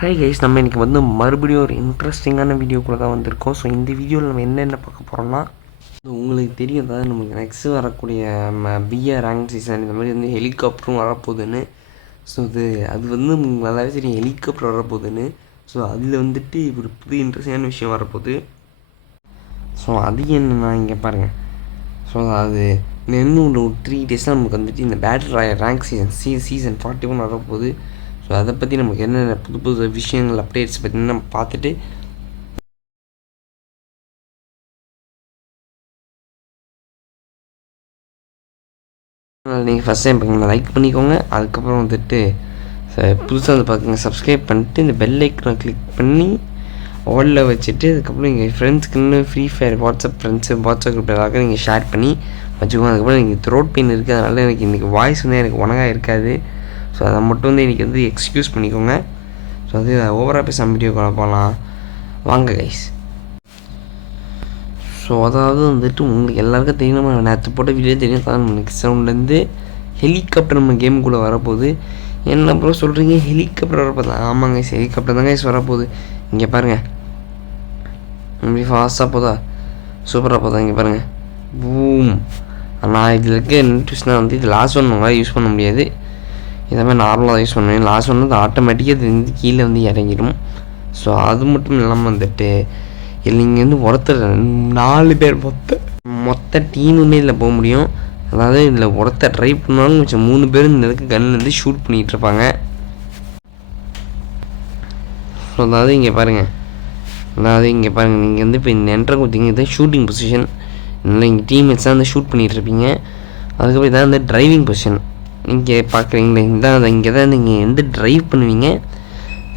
Hi guys, நம்ம இன்றைக்கி வந்து மறுபடியும் ஒரு இன்ட்ரெஸ்டிங்கான வீடியோக்குள்ளே தான் வந்திருக்கோம். ஸோ இந்த வீடியோவில் நம்ம என்னென்ன பார்க்க போகிறோம்னா, உங்களுக்கு தெரியும், அதாவது நமக்கு நெக்ஸ்ட்டு வரக்கூடிய பிஆர் ரேங்க் சீசன் இந்த மாதிரி வந்து ஹெலிகாப்டரும் வரப்போகுதுன்னு. ஸோ அது வந்து உங்களுக்கு நல்லாவே தெரியும், ஹெலிகாப்டர் வரப்போகுதுன்னு. ஸோ அதில் வந்துட்டு ஒரு புது இன்ட்ரெஸ்டிங்கான விஷயம் வரப்போகுது. ஸோ அது என்னென்னா இங்கே பாருங்கள். ஸோ அது இன்னும் ஒரு 3 டேஸில் நமக்கு வந்துட்டு இந்த பேட்டில் ராயல் ரேங்க் சீசன் 41 வரப்போகுது. ஸோ அதை பற்றி நமக்கு என்னென்ன புது புது விஷயங்கள் அப்டேட்ஸ் பற்றி நம்ம பார்த்துட்டு நீங்கள் ஃபஸ்ட் டைம் பார்க்குங்க லைக் பண்ணிக்கோங்க. அதுக்கப்புறம் வந்துட்டு புதுசாக வந்து பார்க்குங்க சப்ஸ்கிரைப் பண்ணிட்டு இந்த பெல் ஐக்கனை கிளிக் பண்ணி ஆலில் வச்சுட்டு அதுக்கப்புறம் நீங்கள் ஃப்ரெண்ட்ஸ்க்குன்னு ஃப்ரீ ஃபயர் வாட்ஸ்அப் குரூப் எல்லாருக்கும் நீங்கள் ஷேர் பண்ணி வச்சுக்கோங்க. அதுக்கப்புறம் எனக்கு த்ரோட் பெயின் இருக்குது, அதனால் எனக்கு இன்றைக்கி வாய்ஸ் வந்து எனக்கு ஒழுங்காக இருக்காது. ஸோ அதை மட்டும் வந்து இன்றைக்கி வந்து எக்ஸ்கியூஸ் பண்ணிக்கோங்க. ஸோ அது ஓவராக பேச வீடியோ கால் போகலாம் வாங்க கைஸ். ஸோ அதாவது வந்துட்டு உங்களுக்கு எல்லாருக்கும் தெரியும், நம்ம நேற்று போட்ட வீடியோ தெரியும். நம்ம நெக்ஸ்ட் ரவுண்ட்லேருந்து ஹெலிகாப்டர் நம்ம கேமுக்குள்ளே வரப்போகுது. என்ன ப்ரோ சொல்கிறீங்க, ஹெலிகாப்டர் வரப்போகுது? ஆமாங்க கைஸ், ஹெலிகாப்டர் தான் கைஸ் வரப்போகுது. இங்கே பாருங்கள், இப்படி ஃபாஸ்ட்டாக போதா, சூப்பராக போதா. இங்கே பாருங்கள், பூம். நான் இதில் இருக்க இன்ட்ரெஸ்ட்னால் வந்து இது லாஸ்ட் ஒன் நம்மளால் யூஸ் பண்ண முடியாது. இதை மாதிரி நார்மலாக யூஸ் பண்ணுவேன். லாஸ்ட் ஒன் வந்து ஆட்டோமேட்டிக்காக இது வந்து கீழே வந்து இறங்கிடும். ஸோ அது மட்டும் இல்லாமல் வந்துட்டு இல்லை இங்கே வந்து ஒருத்தர் 4 பேர் மொத்த டீமுமே இதில் போக முடியும். அதாவது இதில் ஒருத்தர் ட்ரை பண்ணாலும் கொஞ்சம் 3 பேர் இந்த இதுக்கு கன்லேருந்து ஷூட் பண்ணிகிட்டு இருப்பாங்க. ஸோ அதாவது இங்கே பாருங்கள், நீங்கள் வந்து இப்போ இந்த என்ட்ரை கொடுத்தீங்க, இதுதான் ஷூட்டிங் பொசிஷன். இல்லை இங்கே டீம்மேட்ஸ்லாம் வந்து ஷூட் பண்ணிகிட்ருப்பீங்க. அதுக்கப்புறம் இதான் வந்து ட்ரைவிங் பொசிஷன். நீங்கள் பார்க்குறீங்களே, இங்கே தான் நீங்கள் வந்து ட்ரைவ் பண்ணுவீங்க.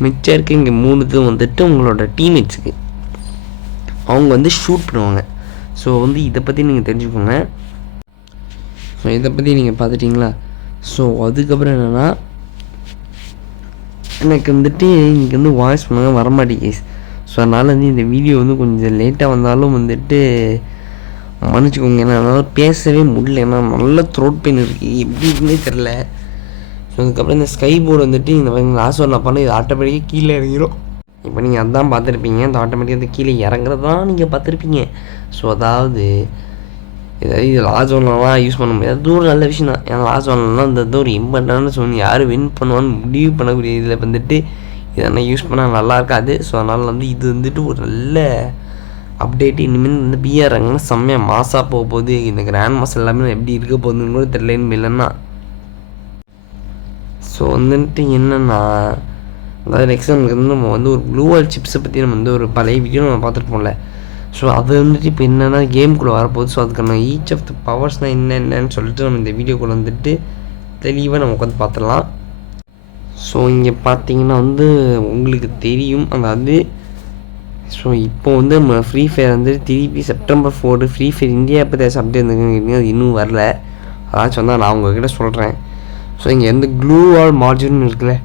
மிச்சம் இருக்க இங்கே 3 இது வந்துட்டு உங்களோட டீம்மேட்ஸுக்கு அவங்க வந்து ஷூட் பண்ணுவாங்க. ஸோ வந்து இதை பற்றி நீங்கள் தெரிஞ்சுக்கோங்க. ஸோ இதை பற்றி நீங்கள் பார்த்துட்டிங்களா? ஸோ அதுக்கப்புறம் என்னென்னா, எனக்கு வந்துட்டு இங்கே வந்து வாய்ஸ் பண்ணாங்க வரமாட்டேங்குது. ஸோ அதனால் வந்து இந்த வீடியோ வந்து கொஞ்சம் லேட்டாக வந்தாலும் வந்துட்டு மன்னிச்சிக்கோங்க. ஏன்னா அதனால் பேசவே முடியல, ஏன்னா நல்ல த்ரோட் பெயின் இருக்குது, எப்படி இருக்குன்னே தெரில. ஸோ அதுக்கப்புறம் இந்த ஸ்கை போர்டு வந்துட்டு இந்த லாஸ்ட் ஒன் பண்ண இது ஆட்டோமேட்டிக்காக கீழே இறங்கிடும். இப்போ நீங்கள் அதான் பார்த்துருப்பீங்க, இந்த ஆட்டோமேட்டிக்காக வந்து கீழே இறங்குறது தான் நீங்கள் பார்த்துருப்பீங்க. ஸோ அதாவது இது லாஸ்ட் ஒன்லாம் யூஸ் பண்ண முடியாது. அது ஒரு நல்ல விஷயம் தான். ஏன்னா லாஸ்ட் ஒன்லாம் இந்த ஒரு இம்பார்ட்டண்டான சொல்லி யார் வின் பண்ணுவான்னு முடிவு பண்ணக்கூடிய இதில் வந்துட்டு இதெல்லாம் யூஸ் பண்ணால் நல்லா இருக்காது. ஸோ அதனால் வந்து இது வந்துட்டு ஒரு நல்ல அப்டேட். இனிமேல் வந்து பிஆர் ரேங்க்னா செம்மையாக மாசாக போக போகுது. இந்த கிராண்ட் மாஸ் எல்லாமே எப்படி இருக்க போகுதுன்னு கூட தெரியலன்னு இல்லைன்னா. ஸோ வந்துட்டு என்னென்னா, அதாவது நெக்ஸ்ட் நமக்கு வந்து நம்ம வந்து ஒரு க்ளூவால் சிப்ஸை பற்றி நம்ம வந்து ஒரு பழைய வீடியோ நம்ம பார்த்துருப்போம்ல. ஸோ அது வந்துட்டு இப்போ என்னென்னா கேமுக்குள்ளே வரப்போகுது. ஸோ அதுக்கான ஈச் ஆஃப் த பவர்ஸ்னால் என்னென்னு சொல்லிட்டு நம்ம இந்த வீடியோக்குள்ளே வந்துட்டு தெளிவாக நம்ம உட்காந்து பார்த்துடலாம். ஸோ இங்கே பார்த்தீங்கன்னா வந்து உங்களுக்கு தெரியும், அதாவது ஸோ இப்போ வந்து நம்ம ஃப்ரீ ஃபயர் வந்து திருப்பி செப்டம்பர் 4 ஃப்ரீ ஃபயர் இந்தியா பற்றி அப்டேட் இருந்துங்க, அது இன்னும் வரல. அதாச்சும் வந்தால் நான் உங்கள்கிட்ட சொல்கிறேன். ஸோ இங்கே எந்த க்ளூவால் மார்ஜின் இருக்குல்ல,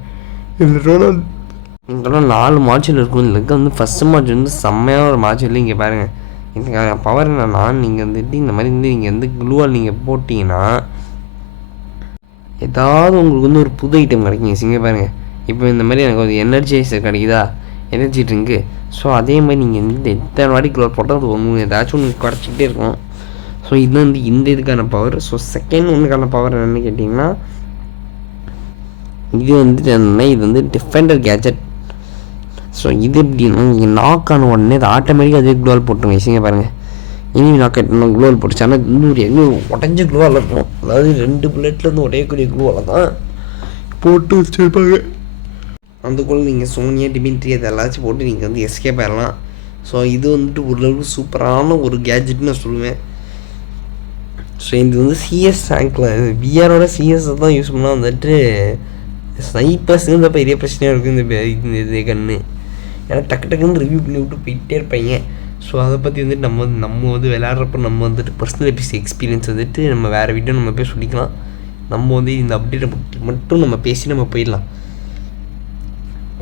இதெல்லாம் 4 மார்ஜின் இருக்கும். இதுக்கு வந்து ஃபஸ்ட்டு மார்ஜின் வந்து செம்மையான ஒரு மார்ஜின். இங்கே பாருங்கள், இதுக்கான பவர் என்னன்னா, நீங்கள் வந்துட்டு இந்த மாதிரி வந்து நீங்கள் வந்து க்ளூவால் நீங்கள் போட்டிங்கன்னா ஏதாவது உங்களுக்கு வந்து ஒரு புது ஐட்டம் கிடைக்குங்க. இங்கே பாருங்கள், இப்போ இந்த மாதிரி எனக்கு ஒரு எனர்ஜைசர் கிடைக்குதா, எனர்ஜி ட்ரிங்க்கு. ஸோ அதே மாதிரி நீங்கள் வந்து எத்தனை வாட்டி க்ளோர் போட்டால் அது ஒன்று ஏதாச்சும் ஒன்று குறைச்சிக்கிட்டே இருக்கும். ஸோ இது வந்து இந்த இதுக்கான பவர். ஸோ செகண்ட் ஒன்றுக்கான பவர் என்னென்னு கேட்டிங்கன்னா, இது வந்துட்டு என்னென்னா, இது வந்து டிஃபெண்டர் கேஜெட். ஸோ இது எப்படின்னா, நீங்கள் நாக் ஆன உடனே அது ஆட்டோமேட்டிக்காக அதே க்ளோவால் போட்டுருங்க. வச்சுங்க பாருங்கள், இனி நாக் ஆகிட்டு க்ளோவால் போட்டுச்சு. ஆனால் இன்னொரு உடஞ்ச க்ளோவால் இருக்கும். அதாவது 2 புல்லட்லேருந்து உடையக்கூடிய க்ளூவால் தான் போட்டு வச்சுருப்பாங்க. அதுக்குள்ளே நீங்கள் சோனியா டிமிட்ரி அது எல்லாச்சும் போட்டு நீங்கள் வந்து எஸ்கேப் ஆகிடலாம். ஸோ இது வந்துட்டு ஓரளவுக்கு சூப்பரான ஒரு கேஜெட்னு நான் சொல்லுவேன். ஸோ இது வந்து சிஎஸ் ரேங்கில் பிஆரோட சிஎஸ் தான் யூஸ் பண்ணால் வந்துட்டு ஸ்னைப்பர்ஸுங்க தான் பெரிய பிரச்சனையாக இருக்குது இந்த இது கன்று. ஏன்னா டக்குன்னு ரிவ்யூ பண்ணி விட்டு போயிட்டே இருப்பாங்க. ஸோ அதை பற்றி வந்துட்டு நம்ம வந்து விளையாடுறப்ப நம்ம வந்துட்டு பர்சனல் எக்ஸ்பீரியன்ஸ் வந்துட்டு நம்ம வேறு வீடியோ நம்ம போய் சொல்லிக்கலாம். நம்ம வந்து இந்த அப்டேட்டை மட்டும் நம்ம பேசி நம்ம போயிடலாம்,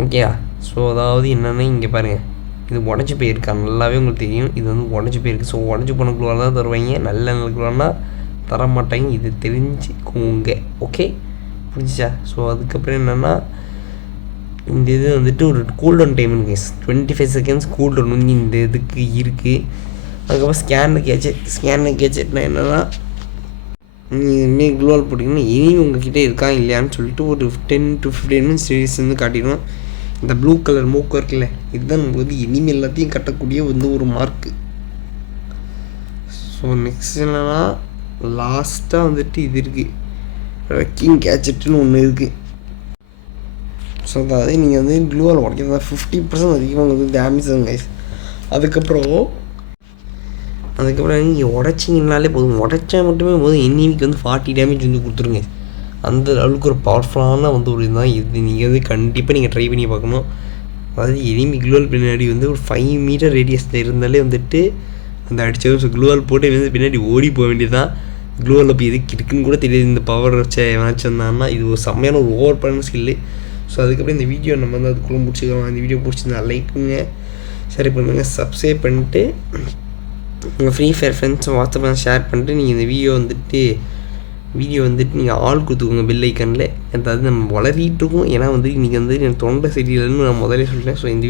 ஓகேயா? ஸோ அதாவது என்னென்னா, இங்கே பாருங்கள், இது உடஞ்சி போயிருக்கா நல்லாவே உங்களுக்கு தெரியும். இது வந்து உடஞ்சி போயிருக்கு. ஸோ உடஞ்சி போன குழுவாக தான் தருவாங்க, நல்ல குழுவானா தர மாட்டாங்க. இது தெரிஞ்சுக்கோங்க, ஓகே? புரிஞ்சிச்சா? ஸோ அதுக்கப்புறம் என்னென்னா, இந்த இது வந்துட்டு ஒரு கூல்டவுன் டைம் கேஸ் 25 செகண்ட்ஸ் கூல்டவுன் வந்து இந்த இதுக்கு இருக்குது. அதுக்கப்புறம் ஸ்கேனர் கேட்ஜெட்னா என்னென்னா நீங்கள் க்ளோவால் போட்டிங்கன்னா இனி உங்ககிட்ட இருக்கா இல்லையான்னு சொல்லிட்டு ஒரு 10 to 15 மினிட்ஸ் சீரிஸ் வந்து காட்டிடும். இந்த ப்ளூ கலர் மூக்கு இருக்குல்ல, இதுதான் உங்களுக்கு வந்து இனிமே எல்லாத்தையும் கட்டக்கூடிய வந்து ஒரு மார்க்கு. ஸோ நெக்ஸ்ட் என்னென்னா லாஸ்ட்டாக வந்துட்டு இது இருக்குது, ரெக்கிங் கேட்ஜெட்டுன்னு ஒன்று இருக்குது. ஸோ அதாவது நீங்கள் வந்து க்ளூவால் உடைக்கிறதா 50% அதிகமாக வந்து டேமேஜ் ஆகும் கைஸ். அதுக்கப்புறம் நீங்கள் உடச்சிங்கனாலே போதும், உடச்சா மட்டுமே போதும் எனிமிக்கு வந்து 40 டேமேஜ் வந்து கொடுத்துருங்க. அந்த அளவுக்கு ஒரு பவர்ஃபுல்லான வந்து ஒரு இதுதான் இது. நீங்கள் வந்து கண்டிப்பாக நீங்கள் ட்ரை பண்ணி பார்க்கணும். அதாவது எனிமி க்ளூவால் பின்னாடி வந்து ஒரு 5 மீட்டர் ரேடியஸில் இருந்தாலே வந்துட்டு அந்த அடித்தது. ஸோ க்ளூவால் போட்டு வந்து பின்னாடி ஓடி போக வேண்டியதுதான். க்ளூவால் இப்போ எதுக்கு இருக்குன்னு கூட தெரியாது. இந்த பவர் வச்ச வச்சுருந்தாங்கன்னா இது ஒரு செம்மையான ஒரு ஓவர் பண்ண ஸ்கில்லு. ஸோ அதுக்கப்புறம் இந்த வீடியோ நம்ம வந்து அதுக்குள்ளே முடிச்சுக்கலாம். இந்த வீடியோ பிடிச்சிருந்தா லைக் பண்ணுங்கள், ஷேர் பண்ணுங்கள், சப்ஸ்கிரைப் பண்ணிட்டு உங்கள் ஃப்ரீ ஃபயர் ஃப்ரெண்ட்ஸ் வாட்ஸ்அப்பில் ஷேர் பண்ணிட்டு நீங்கள் இந்த வீடியோ வந்துட்டு நீங்கள் ஆள் கொடுத்துக்கோங்க பெல் ஐக்கனில். அதாவது நம்ம வளரிட்டு இருக்கோம். ஏன்னா வந்து இன்றைக்கி வந்து என் தொண்டை சரியில்லைன்னு நான் முதலே சொல்லிட்டேன். ஸோ இந்த